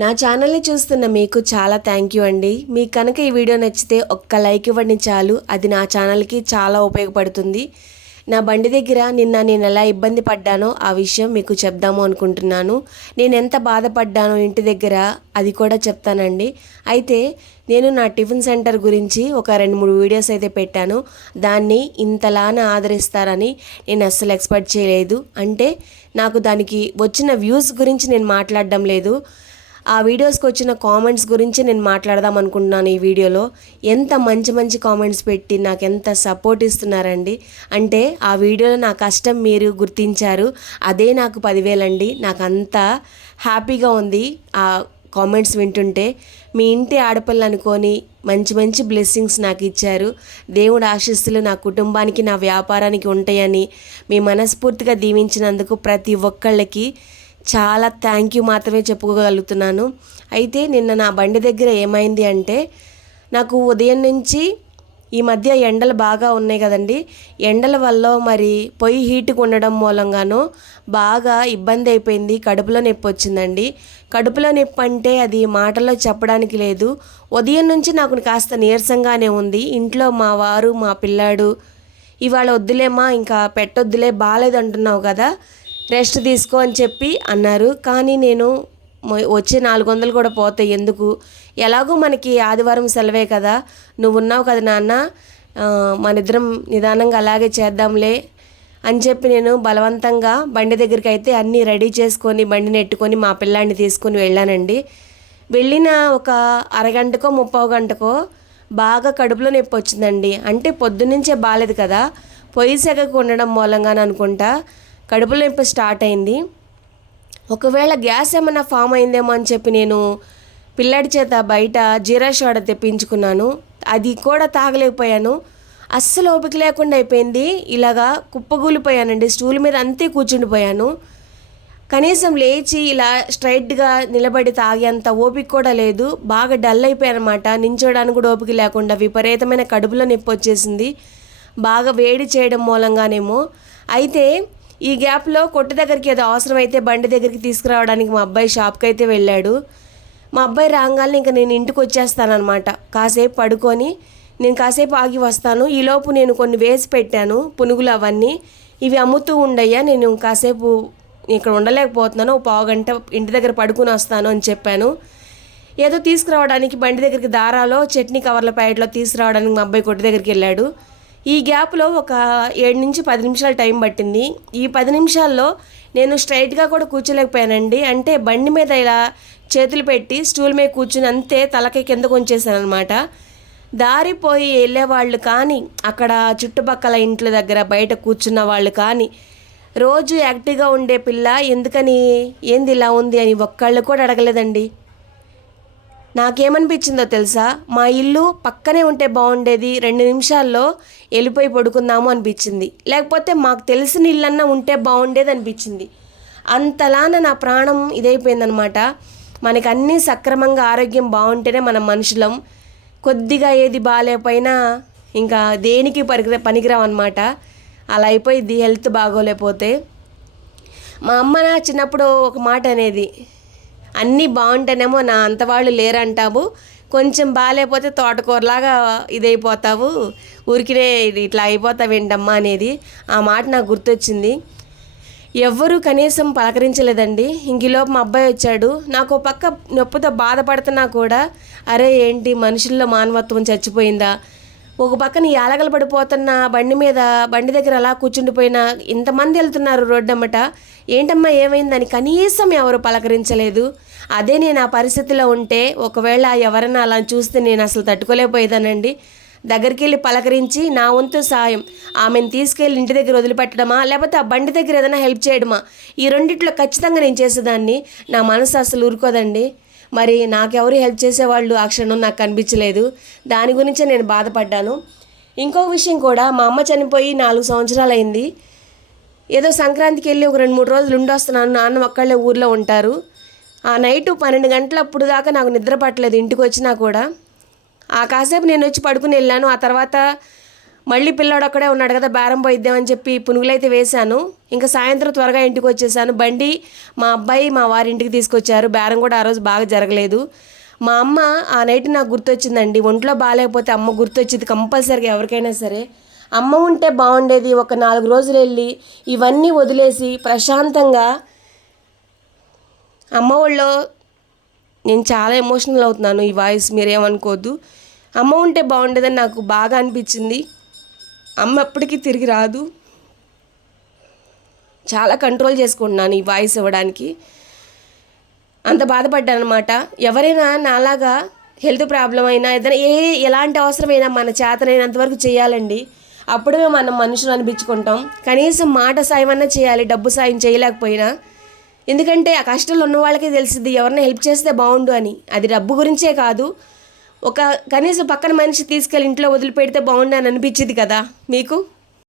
నా ఛానల్ని చూస్తున్న మీకు చాలా థ్యాంక్ యూ అండి. మీకు కనుక ఈ వీడియో నచ్చితే ఒక్క లైక్ ఇవ్వండి చాలు. అది నా ఛానల్కి చాలా ఉపయోగపడుతుంది. నా బండి దగ్గర నిన్న నేను ఎలా ఇబ్బంది పడ్డానో ఆ విషయం మీకు చెప్దాము అనుకుంటున్నాను. నేను ఎంత బాధపడ్డానో ఇంటి దగ్గర అది కూడా చెప్తానండి. అయితే నేను నా టిఫిన్ సెంటర్ గురించి ఒక రెండు మూడు వీడియోస్ అయితే పెట్టాను. దాన్ని ఇంతలానే ఆదరిస్తారని నేను అస్సలు ఎక్స్పెక్ట్ చేయలేదు. అంటే నాకు దానికి వచ్చిన వ్యూస్ గురించి నేను మాట్లాడడం లేదు. ఆ వీడియోస్కి వచ్చిన కామెంట్స్ గురించి నేను మాట్లాడదాం అనుకుంటున్నాను ఈ వీడియోలో ఎంత మంచి మంచి కామెంట్స్ పెట్టి నాకు ఎంత సపోర్ట్ ఇస్తున్నారండి. అంటే ఆ వీడియోలో నా కష్టం మీరు గుర్తించారు. అదే నాకు పదివేలండి నాకు అంత హ్యాపీగా ఉంది ఆ కామెంట్స్ వింటుంటే. మీ ఇంటి ఆడపిల్ల అనుకొని మంచి మంచి బ్లెస్సింగ్స్ నాకు ఇచ్చారు. దేవుడు ఆశీస్సులు నా కుటుంబానికి నా వ్యాపారానికి ఉంటాయని మీ మనస్ఫూర్తిగా దీవించినందుకు ప్రతి ఒక్కళ్ళకి చాలా థ్యాంక్ యూ మాత్రమే చెప్పుకోగలుగుతున్నాను. అయితే నిన్న నా బండి దగ్గర ఏమైంది అంటే నాకు ఉదయం నుంచి ఈ మధ్య ఎండలు బాగా ఉన్నాయి కదండి. ఎండల వల్ల మరి పొయ్యి హీట్గా ఉండడం మూలంగానో బాగా ఇబ్బంది అయిపోయింది. కడుపులో నొప్పి వచ్చిందండి. కడుపులో నొప్పి అంటే అది మాటల్లో చెప్పడానికి లేదు. ఉదయం నుంచి నాకు కాస్త నీరసంగానే ఉంది. ఇంట్లో మా వారు మా పిల్లాడు ఇవాళ వద్దులేమా ఇంకా పెట్టొద్దులే బాగాలేదు అంటున్నావు కదా. రెస్ట్ తీసుకో అని చెప్పి అన్నారు. కానీ నేను వచ్చే నాలుగు వందలు కూడా పోతాయి. ఎందుకు? ఎలాగో మనకి ఆదివారం సెలవే కదా. నువ్వు ఉన్నావు కదా నాన్న. మన మనిద్దరం నిదానంగా అలాగే చేద్దాంలే అని చెప్పి నేను బలవంతంగా బండి దగ్గరికి అయితే అన్నీ రెడీ చేసుకొని బండి నెట్టుకొని మా పిల్లాడిని తీసుకొని వెళ్ళానండి. వెళ్ళిన ఒక అరగంటకో ముప్పో గంటకో బాగా కడుపులో నొప్పి వచ్చిందండి. అంటే పొద్దున్నుంచే బాగాలేదు కదా. పొయ్యి సెగకు ఉండడం మూలంగానే అనుకుంటా. కడుపులో నొప్పి స్టార్ట్ అయింది. ఒకవేళ గ్యాస్ ఏమైనా ఫామ్ అయిందేమో అని చెప్పి నేను పిల్లాడి చేత బయట జీరా సోడా తెప్పించుకున్నాను. అది కూడా తాగలేకపోయాను. అస్సలు ఓపిక లేకుండా అయిపోయింది. ఇలాగా కుప్పగూలిపోయానండి. స్టూల్ మీద అంతే కూర్చుండిపోయాను. కనీసం లేచి ఇలా స్ట్రైట్గా నిలబడి తాగేంత ఓపిక కూడా లేదు. బాగా డల్ అయిపోయానమాట. నించోడానికి కూడా ఓపిక లేకుండా విపరీతమైన కడుపులో నొప్పి వచ్చేసింది. బాగా వేడి చేయడం మూలంగానేమో. అయితే ఈ గ్యాప్లో కొట్టు దగ్గరికి ఏదో అవసరం అయితే బండి దగ్గరికి తీసుకురావడానికి మా అబ్బాయి షాప్కి అయితే వెళ్ళాడు. మా అబ్బాయి రాగానే ఇంకా నేను ఇంటికి వచ్చేస్తానమాట కాసేపు పడుకొని నేను కాసేపు ఆగి వస్తాను. ఈలోపు నేను కొన్ని వేసి పెట్టాను పునుగులు అవన్నీ. ఇవి అమ్ముతూ ఉండయ్యా నేను కాసేపు ఇక్కడ ఉండలేకపోతున్నాను. ఒక పావు గంట ఇంటి దగ్గర పడుకుని వస్తాను అని చెప్పాను. ఏదో తీసుకురావడానికి బండి దగ్గరికి దారాలో చట్నీ కవర్ల ప్యాకెట్లో తీసుకురావడానికి మా అబ్బాయి కొట్టు దగ్గరికి వెళ్ళాడు. ఈ గ్యాప్లో ఒక ఏడు నుంచి పది నిమిషాలు టైం పట్టింది. ఈ పది నిమిషాల్లో నేను స్ట్రైట్గా కూడా కూర్చోలేకపోయానండి. అంటే బండి మీద ఇలా చేతులు పెట్టి స్టూల్ మీద కూర్చుని అంతే తలకై కిందకు ఉంచేసాను అనమాట దారిపోయి వెళ్ళేవాళ్ళు కానీ అక్కడ చుట్టుపక్కల ఇంట్ల దగ్గర బయట కూర్చున్న వాళ్ళు కానీ రోజు యాక్టివ్గా ఉండే పిల్ల ఎందుకని ఏంది ఇలా ఉంది? అని ఒక్కళ్ళు కూడా అడగలేదండి. నాకేమనిపించిందో తెలుసా? మా ఇల్లు పక్కనే ఉంటే బాగుండేది రెండు నిమిషాల్లో వెళ్ళిపోయి పడుకుందాము అనిపించింది. లేకపోతే మాకు తెలిసిన ఇల్లన్నా ఉంటే బాగుండేది అనిపించింది. అంతలాన నా ప్రాణం ఇదైపోయిందనమాట. మనకి అన్నీ సక్రమంగా ఆరోగ్యం బాగుంటేనే మనం మనుషులం. కొద్దిగా ఏది బాగాలేకపోయినా ఇంకా దేనికి పనికి పనికిరాం అనమాట అలా అయిపోయింది హెల్త్ బాగోలేకపోతే. మా అమ్మ నా చిన్నప్పుడు ఒక మాట అనేది అన్నీ బాగుంటేనేమో నా అంత వాళ్ళు లేరంటావు. కొంచెం బాగాలేకపోతే తోటకూరలాగా ఇదైపోతావు. ఊరికినే ఇట్లా అయిపోతావేంటమ్మా అనేది ఆ మాట నాకు గుర్తొచ్చింది. ఎవ్వరూ కనీసం పలకరించలేదండి. ఇంకిలోపు మా అబ్బాయి వచ్చాడు. నాకు ఒక పక్క నొప్పితో బాధపడుతున్నా కూడా అరే ఏంటి మనుషుల్లో మానవత్వం చచ్చిపోయిందా? ఒక పక్కన యాలగలు పడిపోతున్న బండి మీద బండి దగ్గర అలా కూర్చుండిపోయిన ఇంతమంది వెళ్తున్నారు రోడ్డమ్మట. ఏంటమ్మా ఏమైందని కనీసం ఎవరు పలకరించలేదు. అదే నేను ఆ పరిస్థితిలో ఉంటే ఒకవేళ ఎవరైనా అలా చూస్తే నేను అసలు తట్టుకోలేకపోయేదానండి. దగ్గరికి వెళ్ళి పలకరించి నా వంతు సాయం. ఆమెను తీసుకెళ్ళి ఇంటి దగ్గర వదిలిపెట్టడమా? లేకపోతే ఆ బండి దగ్గర ఏదైనా హెల్ప్ చేయడమా? ఈ రెండిట్లో ఖచ్చితంగా నేను చేసేదాన్ని. నా మనసు అసలు ఊరుకోదండి. మరి నాకెవరు హెల్ప్ చేసేవాళ్ళు? ఆ క్షణం నాకు కనిపించలేదు. దాని గురించే నేను బాధపడ్డాను. ఇంకో విషయం కూడా మా అమ్మ చనిపోయి నాలుగు సంవత్సరాలు అయింది ఏదో సంక్రాంతికి వెళ్ళి ఒక రెండు మూడు రోజులు ఉండొస్తున్నాను నాన్న ఒక్కళ్ళే ఊర్లో ఉంటారు. ఆ నైటు పన్నెండు గంటల అప్పుడు దాకా నాకు నిద్ర పట్టలేదు ఇంటికి వచ్చినా కూడా. ఆ కాసేపు నేను వచ్చి పడుకుని వెళ్ళాను. ఆ తర్వాత మళ్ళీ పిల్లాడు అక్కడే ఉన్నాడు కదా బేరం పోయిద్దామని చెప్పి పునుగులైతే వేశాను. ఇంకా సాయంత్రం త్వరగా ఇంటికి వచ్చేసాను. బండి మా అబ్బాయి మా వారి ఇంటికి తీసుకొచ్చారు. బేరం కూడా ఆ రోజు బాగా జరగలేదు. మా అమ్మ ఆ నైట్ నాకు గుర్తొచ్చిందండి. ఒంట్లో బాగాలేకపోతే అమ్మ గుర్తొచ్చింది కంపల్సరీగా ఎవరికైనా సరే. అమ్మ ఉంటే బాగుండేది. ఒక నాలుగు రోజులు వెళ్ళి ఇవన్నీ వదిలేసి ప్రశాంతంగా అమ్మ ఒళ్ళో నేను చాలా ఎమోషనల్ అవుతున్నాను. ఈ వాయిస్ మీరేమనుకోవద్దు అమ్మ ఉంటే బాగుండేదని నాకు బాగా అనిపించింది. అమ్మ ఎప్పటికీ తిరిగి రాదు. చాలా కంట్రోల్ చేసుకుంటున్నాను ఈ వాయిస్ ఇవ్వడానికి. అంత బాధపడ్డాను అనమాట ఎవరైనా నాలాగా హెల్త్ ప్రాబ్లం అయినా ఏదైనా ఏ ఎలాంటి అవసరమైనా మన చేతనైనంతవరకు చేయాలండి. అప్పుడే మనం మనుషులు అనిపించుకుంటాం. కనీసం మాట సాయం అన్నా చేయాలి డబ్బు సాయం చేయలేకపోయినా. ఎందుకంటే ఆ కష్టాలు ఉన్న వాళ్ళకే తెలిసింది ఎవరిని హెల్ప్ చేస్తే బాగుండు అని. అది డబ్బు గురించే కాదు. ఒక కనీసం పక్కన మనిషి తీసుకెళ్ళి ఇంట్లో వదిలిపెడితే బాగుండు అని అనిపించింది కదా. మీకు?